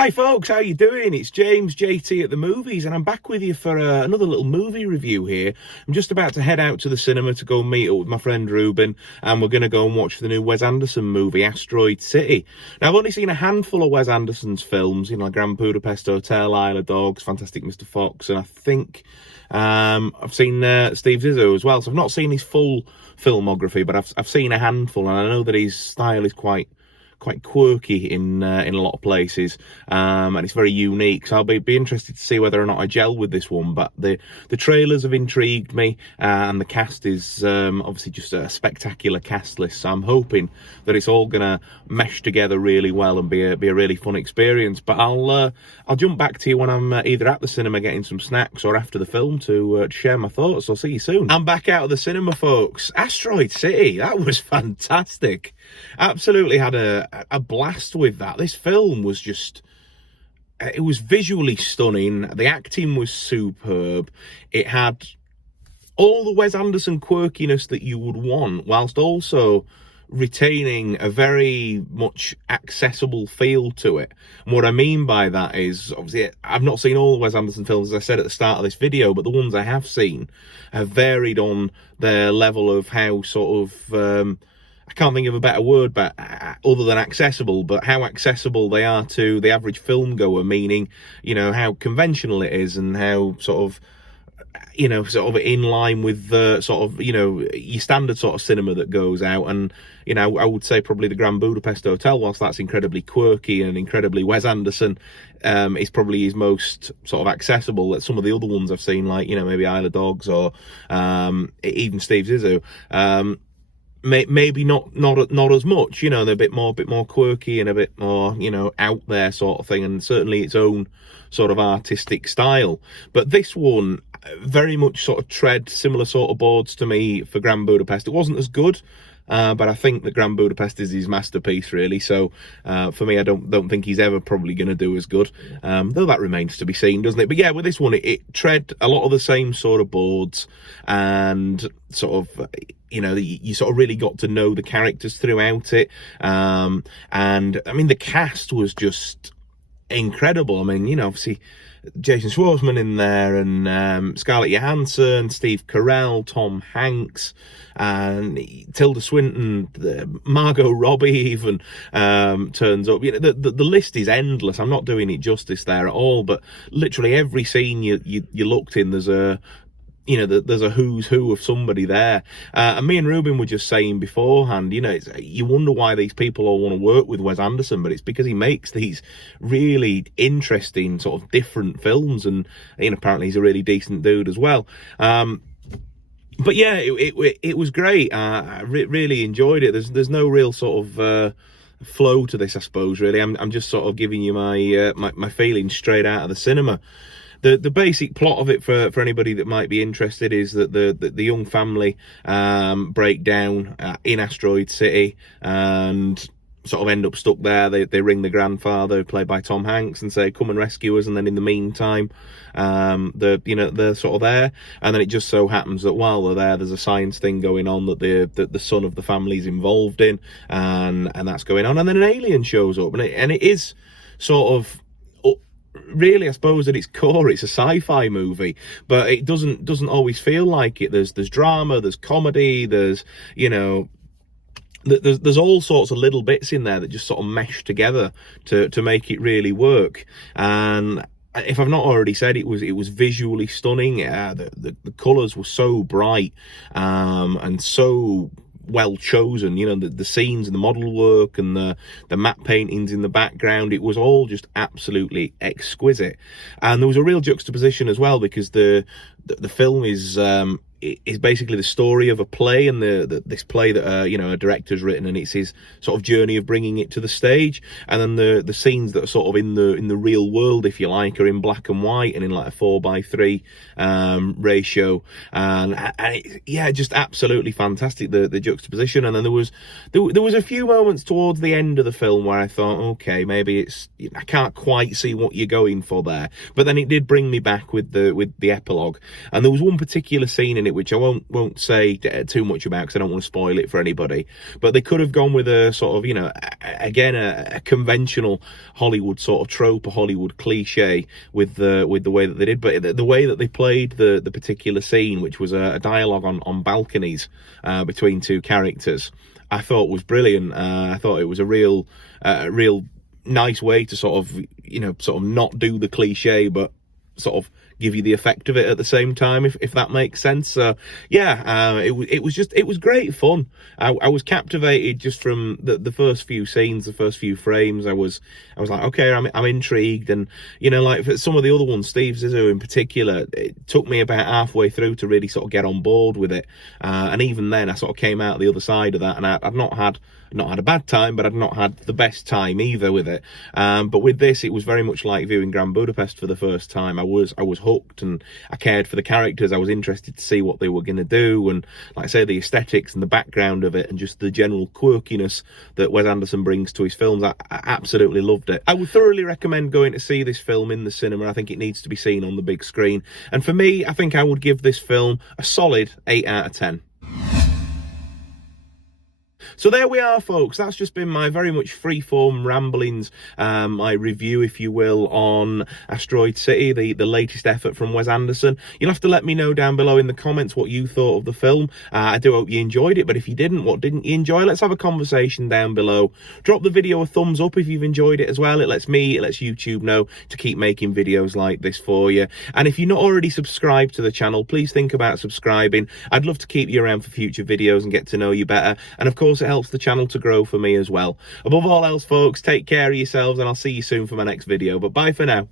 Hi folks, how you doing? It's James JT at the movies, and I'm back with you for another little movie review here. I'm just about to head out to the cinema to go meet up with my friend Ruben, and we're going to go and watch the new Wes Anderson movie, Asteroid City. Now, I've only seen a handful of Wes Anderson's films, like Grand Budapest Hotel, Isle of Dogs, Fantastic Mr. Fox, and I think I've seen Steve Zissou as well. So I've not seen his full filmography, but I've seen a handful, and I know that his style is quite quirky in a lot of places, and it's very unique. So I'll be interested to see whether or not I gel with this one. But the trailers have intrigued me, and the cast is obviously just a spectacular cast list. So I'm hoping that it's all gonna mesh together really well and be a really fun experience. But I'll jump back to you when I'm either at the cinema getting some snacks or after the film to share my thoughts. So I'll see you soon. I'm back out of the cinema, folks. Asteroid City, that was fantastic. Absolutely had a blast with that. This film was just, it was visually stunning. The acting was superb. It had all the Wes Anderson quirkiness that you would want, whilst also retaining a very much accessible feel to it. And what I mean by that is, obviously, I've not seen all the Wes Anderson films, as I said at the start of this video, but the ones I have seen have varied on their level of how sort of, I can't think of a better word, but other than accessible, but how accessible they are to the average film goer, meaning, how conventional it is and how sort of in line with the sort of, your standard sort of cinema that goes out. And, I would say probably the Grand Budapest Hotel, whilst that's incredibly quirky and incredibly Wes Anderson, is probably his most sort of accessible. That some of the other ones I've seen, like, maybe Isle of Dogs or even Steve Zissou, maybe not as much, they're a bit more quirky and a bit more, out there sort of thing, and certainly its own sort of artistic style. But this one very much sort of tread similar sort of boards to me for Grand Budapest. It wasn't as good, but I think that Grand Budapest is his masterpiece, really. So for me, I don't think he's ever probably going to do as good, though that remains to be seen, doesn't it? But yeah, with this one, it tread a lot of the same sort of boards, and sort of, you sort of really got to know the characters throughout it. And I mean, the cast was just incredible. I mean, obviously Jason Schwartzman in there, and Scarlett Johansson, Steve Carell, Tom Hanks, and Tilda Swinton, Margot Robbie even turns up. The list is endless. I'm not doing it justice there at all, but literally every scene you looked in, there's a who's who of somebody there. And me and Ruben were just saying beforehand, you wonder why these people all want to work with Wes Anderson, but it's because he makes these really interesting sort of different films, and apparently he's a really decent dude as well. But yeah, it was great. I really enjoyed it. There's no real sort of flow to this, I suppose. Really, I'm just sort of giving you my feelings straight out of the cinema. The basic plot of it, for anybody that might be interested, is that the young family break down in Asteroid City and sort of end up stuck there. They ring the grandfather, played by Tom Hanks, and say, come and rescue us. And then in the meantime, they're sort of there. And then it just so happens that while they're there, there's a science thing going on that the son of the family's involved in, and that's going on. And then an alien shows up, and it is sort of, really, I suppose at its core, it's a sci-fi movie, but it doesn't always feel like it. There's drama, there's comedy, there's there's all sorts of little bits in there that just sort of mesh together to make it really work. And if I've not already said, it was visually stunning. The colours were so bright, and so well chosen. The scenes and the model work and the matte paintings in the background, it was all just absolutely exquisite. And there was a real juxtaposition as well, because the film is basically the story of a play, and this play that a director's written, and it's his sort of journey of bringing it to the stage. And then the scenes that are sort of in the real world, if you like, are in black and white and in like a 4:3 ratio. And yeah, just absolutely fantastic, the juxtaposition. And then there was a few moments towards the end of the film where I thought, okay, maybe I can't quite see what you're going for there. But then it did bring me back with the epilogue. And there was one particular scene in it it, which I won't say too much about because I don't want to spoil it for anybody. But they could have gone with a sort of, you know, again, a conventional Hollywood sort of trope, a Hollywood cliche with the way that they did. But the way that they played the particular scene, which was a dialogue on balconies between two characters, I thought was brilliant. I thought it was a real nice way to sort of, you know, sort of not do the cliche, but sort of give you the effect of it at the same time, if that makes sense. So yeah, it was great fun. I was captivated just from the first few scenes, the first few frames. I was like, okay, I'm intrigued. And you know, like for some of the other ones, Steve Zissou in particular, it took me about halfway through to really sort of get on board with it. And even then I sort of came out the other side of that, and I'd not had a bad time, but I'd not had the best time either with it. But with this, it was very much like viewing Grand Budapest for the first time. I was hooked, and I cared for the characters. I was interested to see what they were going to do, and like I say, the aesthetics and the background of it, and just the general quirkiness that Wes Anderson brings to his films. I absolutely loved it. I would thoroughly recommend going to see this film in the cinema. I think it needs to be seen on the big screen. And for me, I think I would give this film a solid 8 out of 10. So there we are, folks. That's just been my very much freeform ramblings, my review, if you will, on Asteroid City, the latest effort from Wes Anderson. You'll have to let me know down below in the comments what you thought of the film. I do hope you enjoyed it, but if you didn't, what didn't you enjoy? Let's have a conversation down below. Drop the video a thumbs up if you've enjoyed it as well. It lets YouTube know to keep making videos like this for you. And if you're not already subscribed to the channel, please think about subscribing. I'd love to keep you around for future videos and get to know you better. And of course, it helps the channel to grow for me as well. Above all else, folks, take care of yourselves, and I'll see you soon for my next video. But bye for now.